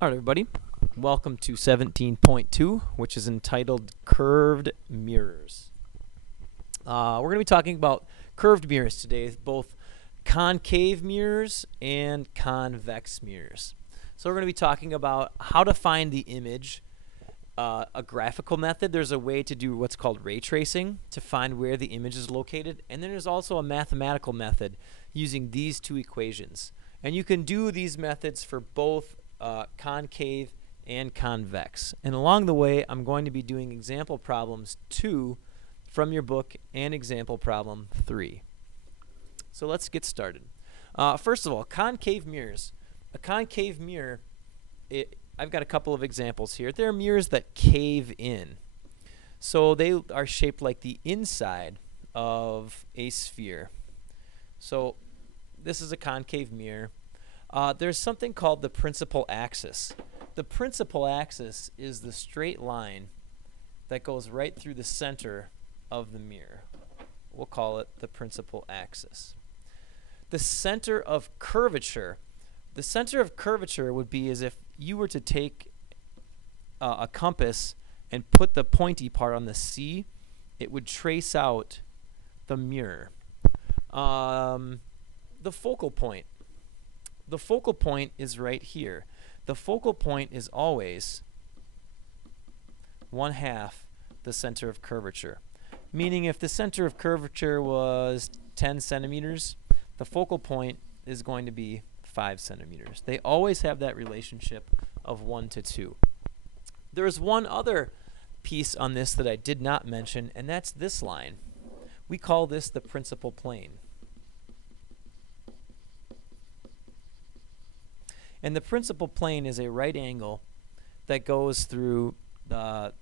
All right, everybody. Welcome to 17.2, which is entitled Curved Mirrors. We're going to be talking about curved mirrors today, both concave mirrors and convex mirrors. So we're going to be talking about how to find the image, a graphical method. There's a way to do what's called ray tracing to find where the image is located. And then there's also a mathematical method using these two equations. And you can do these methods for both concave and convex. And along the way, I'm going to be doing example problems 2 from your book and example problem 3. So let's get started. First of all, concave mirrors. A concave mirror, I've got a couple of examples here. There are mirrors that cave in. So they are shaped like the inside of a sphere. So this is a concave mirror. There's something called the principal axis. The principal axis is the straight line that goes right through the center of the mirror. We'll call it the principal axis. The center of curvature. The center of curvature would be as if you were to take a compass and put the pointy part on the C. It would trace out the mirror. The focal point. The focal point is right here. The focal point is always 1/2 the center of curvature. Meaning if the center of curvature was 10 centimeters, the focal point is going to be 5 centimeters. They always have that relationship of 1 to 2. There's one other piece on this that I did not mention, and that's this line. We call this the principal plane. And the principal plane is a right angle that goes through the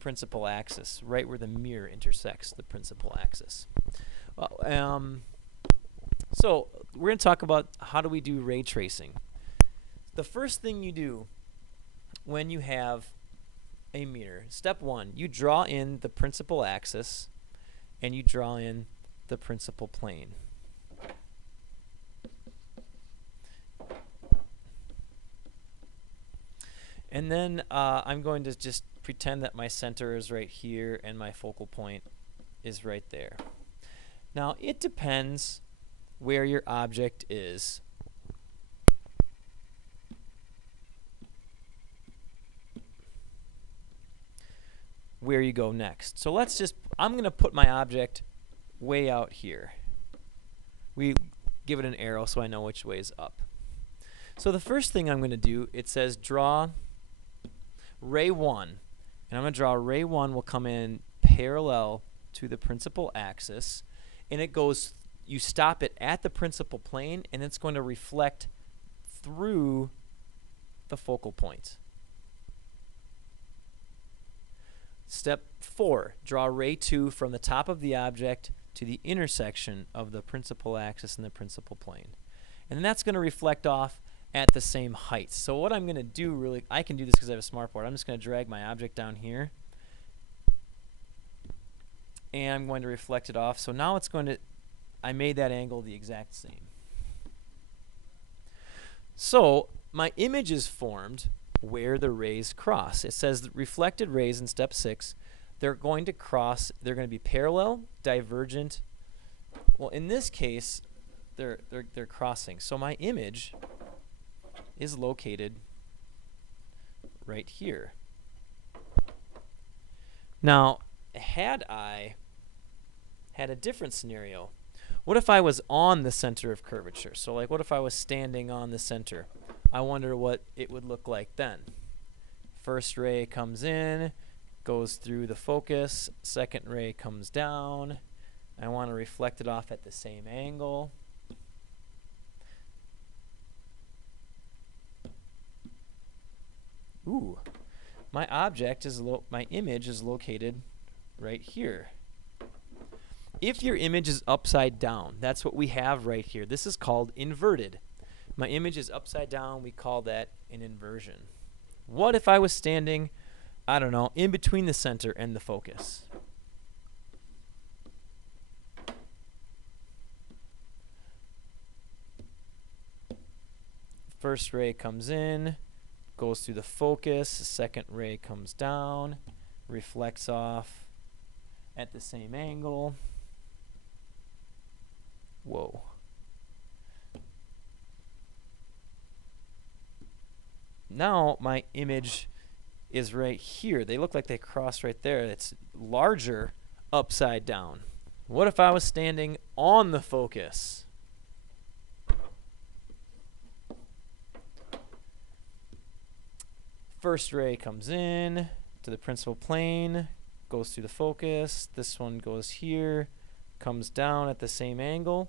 principal axis, right where the mirror intersects the principal axis. So we're going to talk about how do we do ray tracing. The first thing you do when you have a mirror, step 1, you draw in the principal axis and you draw in the principal plane. And then I'm going to just pretend that my center is right here and my focal point is right there. Now, it depends where your object is. Where you go next. So I'm going to put my object way out here. We give it an arrow so I know which way is up. So the first thing I'm going to do, it says draw ray 1, and I'm going to draw ray 1 will come in parallel to the principal axis, and it goes, you stop it at the principal plane, and it's going to reflect through the focal point. Step 4, draw ray 2 from the top of the object to the intersection of the principal axis and the principal plane. And then that's going to reflect off at the same height. So what I'm going to do, I can do this because I have a smartboard. I'm just going to drag my object down here, and I'm going to reflect it off. So now it's going to, I made that angle the exact same. So my image is formed where the rays cross. It says that reflected rays in step 6, they're going to cross, they're going to be parallel, divergent. Well, in this case, they're crossing. So my image is located right here. Now, had I had a different scenario, what if I was on the center of curvature? So like, what if I was standing on the center? I wonder what it would look like then. First ray comes in, goes through the focus, second ray comes down. I want to reflect it off at the same angle. Ooh, my image is located right here. If your image is upside down, that's what we have right here. This is called inverted. My image is upside down. We call that an inversion. What if I was standing, I don't know, in between the center and the focus? First ray comes in, goes through the focus. The second ray comes down, reflects off at the same angle. Whoa. Now my image is right here. They look like they cross right there. It's larger upside down. What if I was standing on the focus? First ray comes in to the principal plane, goes through the focus. This one goes here, comes down at the same angle.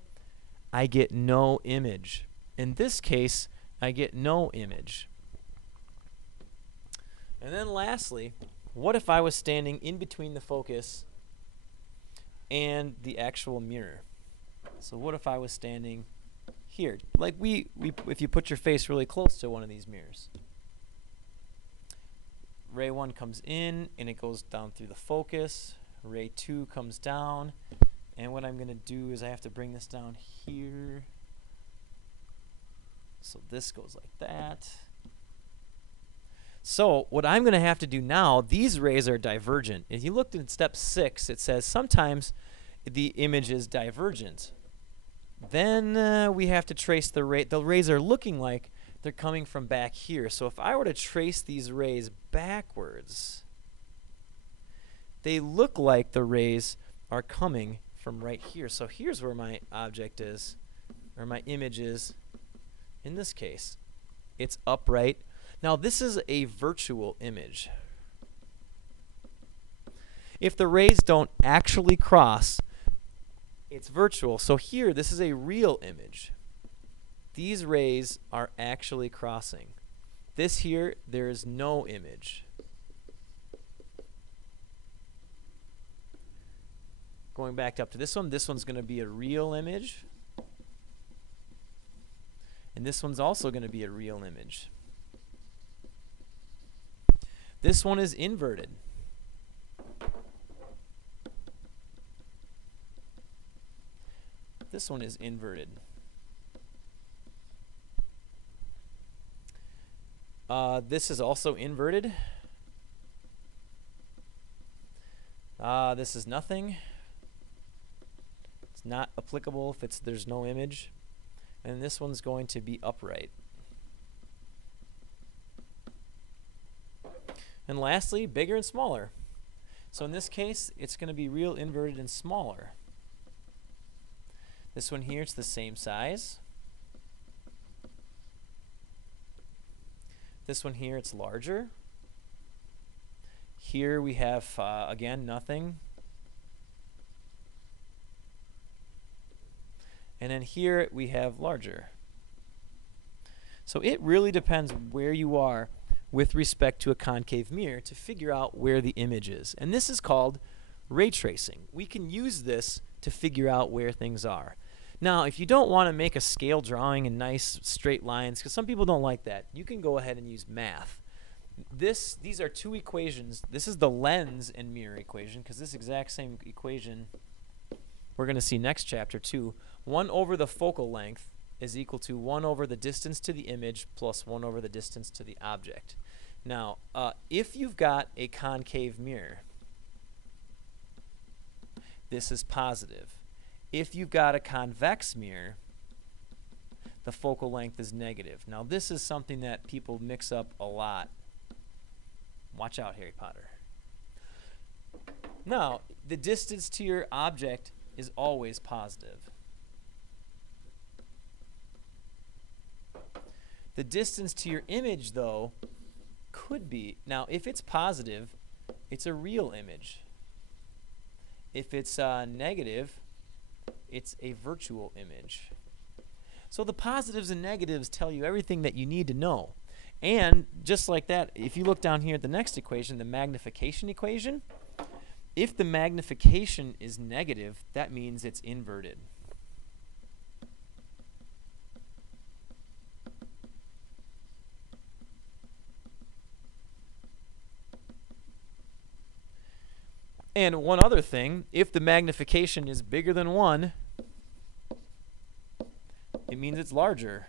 I get no image. In this case, I get no image. And then lastly, what if I was standing in between the focus and the actual mirror? So what if I was standing here? Like if you put your face really close to one of these mirrors. Ray 1 comes in and it goes down through the focus. Ray 2 comes down, and what I'm going to do is I have to bring this down here. So this goes like that. So what I'm going to have to do now, these rays are divergent. If you looked at step 6, it says sometimes the image is divergent. Then we have to trace the ray. The rays are looking like they're coming from back here. So if I were to trace these rays backwards, they look like the rays are coming from right here. So here's where my object is, or my image is in this case. It's upright. Now this is a virtual image. If the rays don't actually cross, it's virtual. So here, this is a real image. These rays are actually crossing. This here, there is no image. Going back up to this one's going to be a real image. And this one's also going to be a real image. This one is inverted. This one is inverted. This is also inverted. This is nothing. It's not applicable if there's no image. And this one's going to be upright. And lastly, bigger and smaller. So in this case, it's going to be real inverted and smaller. This one here, it's the same size. This one here, it's larger. Here we have, again, nothing. And then here we have larger. So it really depends where you are with respect to a concave mirror to figure out where the image is. And this is called ray tracing. We can use this to figure out where things are. Now, if you don't want to make a scale drawing and nice straight lines, because some people don't like that, you can go ahead and use math. These are two equations. This is the lens and mirror equation, because this exact same equation we're going to see next chapter too. 1 over the focal length is equal to 1 over the distance to the image plus 1 over the distance to the object. Now, if you've got a concave mirror, this is positive. If you've got a convex mirror, the focal length is negative. Now, this is something that people mix up a lot. Watch out, Harry Potter. Now, the distance to your object is always positive. The distance to your image, though, could be. Now, if it's positive, it's a real image. If it's negative, it's a virtual image. So the positives and negatives tell you everything that you need to know. And just like that, if you look down here at the next equation, the magnification equation, if the magnification is negative, that means it's inverted. And one other thing, if the magnification is bigger than 1, it means it's larger.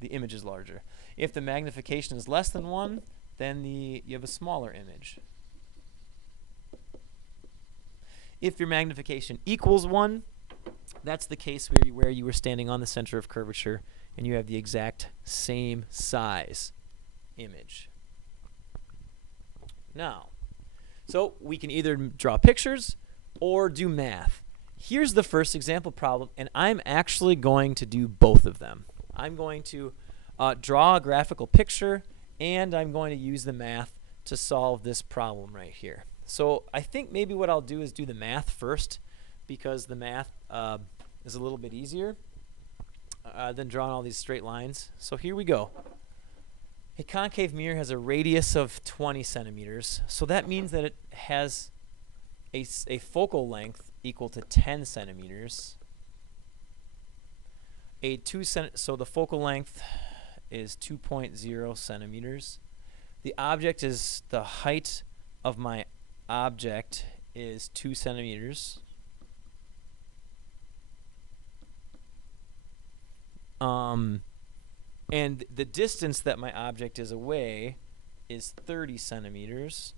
the image is larger. If the magnification is less than 1, then you have a smaller image. If your magnification equals 1, that's the case where you were standing on the center of curvature and you have the exact same size image. Now, so we can either draw pictures or do math. Here's the first example problem, and I'm actually going to do both of them. I'm going to draw a graphical picture, and I'm going to use the math to solve this problem right here. So I think maybe what I'll do is do the math first, because the math is a little bit easier than drawing all these straight lines. So here we go. A concave mirror has a radius of 20 centimeters, so that means that it has a focal length equal to 10 centimeters. So the focal length is 2.0 centimeters. The object is, the height of my object is 2 centimeters. And the distance that my object is away is 30 centimeters.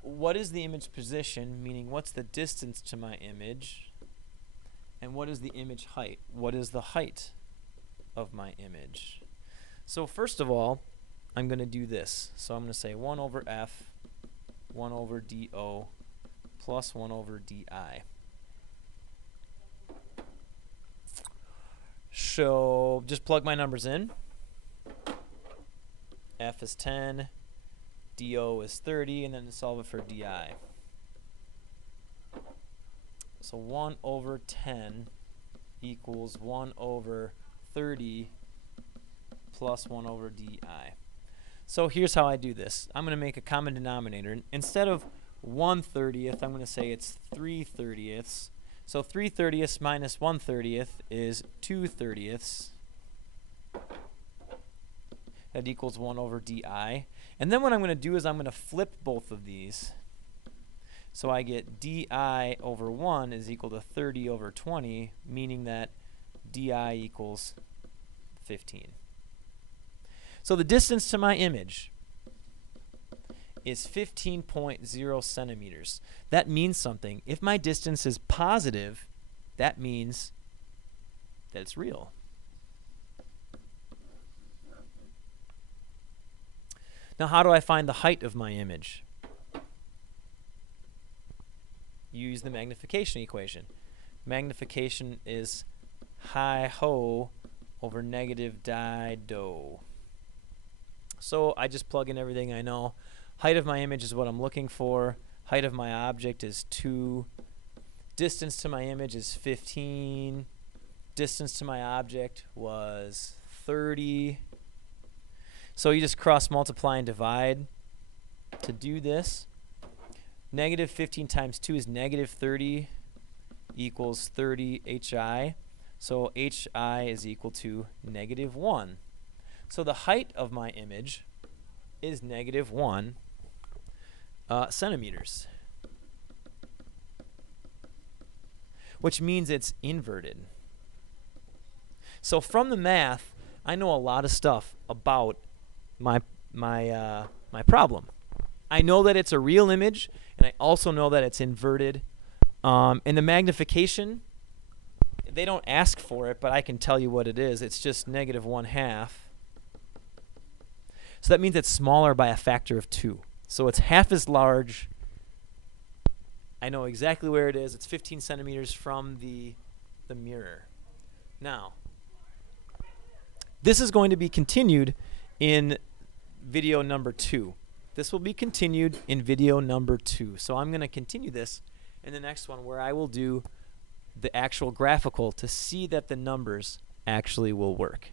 What is the image position, meaning what's the distance to my image? And what is the image height? What is the height of my image? So first of all, I'm going to do this. So I'm going to say 1 over f, 1 over dO, plus 1 over di. So just plug my numbers in. F is 10, dO is 30, and then solve it for di. So 1 over 10 equals 1 over 30 plus 1 over di. So here's how I do this. I'm going to make a common denominator. Instead of 1/30th, I'm going to say it's 3/30ths. So 3/30ths minus 1/30th is 2/30ths. That equals 1 over di. And then what I'm going to do is I'm going to flip both of these. So I get di over 1 is equal to 30 over 20, meaning that di equals 15. So the distance to my image is 15.0 centimeters. That means something. If my distance is positive, that means that it's real. Now, how do I find the height of my image? Use the magnification equation. Magnification is hi ho over negative di do. So I just plug in everything I know. Height of my image is what I'm looking for. Height of my object is 2. Distance to my image is 15. Distance to my object was 30. So you just cross multiply and divide to do this. Negative 15 times 2 is negative 30 equals 30 hi. So hi is equal to negative 1. So the height of my image is negative 1 centimeters, which means it's inverted. So from the math, I know a lot of stuff about my problem. I know that it's a real image, and I also know that it's inverted. And the magnification, they don't ask for it, but I can tell you what it is. It's just negative 1/2. So that means it's smaller by a factor of 2. So it's half as large. I know exactly where it is. It's 15 centimeters from the mirror. Now, this is going to be continued in video number 2. This will be continued in video number 2. So I'm going to continue this in the next one, where I will do the actual graphical to see that the numbers actually will work.